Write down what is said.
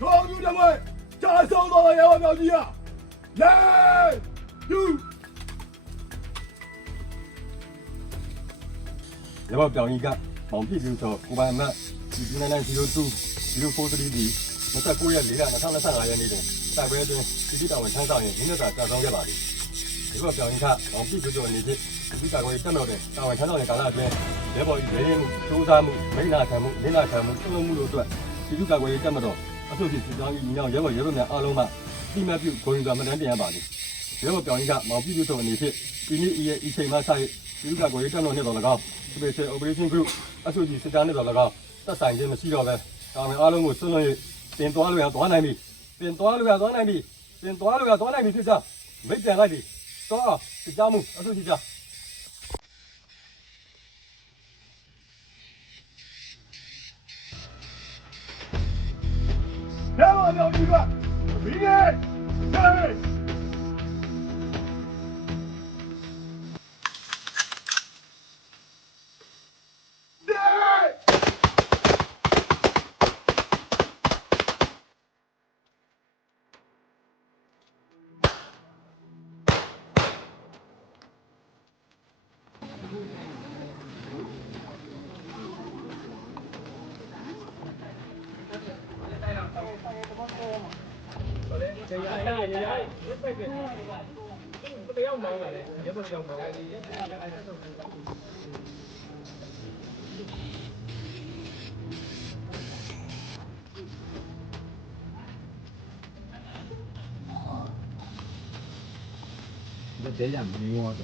ထောင်ယူတယ်ဝဲကြာဆုံးတော့ရဲဝမြောက်ကြီးอ่ะလေယူရပါပြောင်းကြီးကမောင်ပြည့်ပြီးတော့ကိုပိုင်မတ်ဒီ9902 043ဒီ29ရက်4လ2025ရက်နေ့တွင်တိုက်ပွဲအတွင်းပြည်သူ့တာဝန်ထမ်းဆောင်ရင်ဒီနေ့ကကြာဆုံးခဲ့ပါသည်ဒီဘက်ပြောင်းကြီးကမောင်ပြည့်ပြီးတော့အနေဖြင့်ပြည်သူ့တာဝန်တက်တော့တဲ့တာဝန်ထမ်းဆောင်တဲ့ကာလအတွင်းရဲဘော်ကြီးရဲမှုစူးစမ်းမှုမိနာခံမှုလင်းနာခံမှုစုံမှုတို့အတွက်ပြည်သူ့တာဝန်တက်မတော့အဆိုဖြစ်စီတောင်းကြီးညောင်ရဲဘော်ရဲဘော်များအားလုံးမှတိမတ်ပြုဂုဏ်ယူစွာမှတ်တမ်းတင်ရပါသည်ရဲဘော်ပြောင်းကြီးကမောင်ပြည့်ပြီးတော့အနေဖြင့်ဒီနေ့ဤချိန်မှစ၍ပြည်သူ့တာဝန်တက်တော့နေတော့၎င်း Special Operation Group အဆိုကြီးစစ်တမ်းနဲ့တော့၎င်းသက်ဆိုင်ခြင်းမရှိတော့ပဲတာဝန်အားလုံးကိုဆွလွှတ်တင်သွားလို့ရသွားနိုင်ပြီတင်သွားလို့ရသွားနိုင်ပြီတင်သွားလို့ရသွားနိုင်ပြီဖြစ်စားမိတ်ပြန်လိုက်ပြီတော့စစ်ကြောမှုအဆိုကြီးကြရဲဘော်ပြောင်းကြီးကဘီးရဲ့ဟေး这样没有的。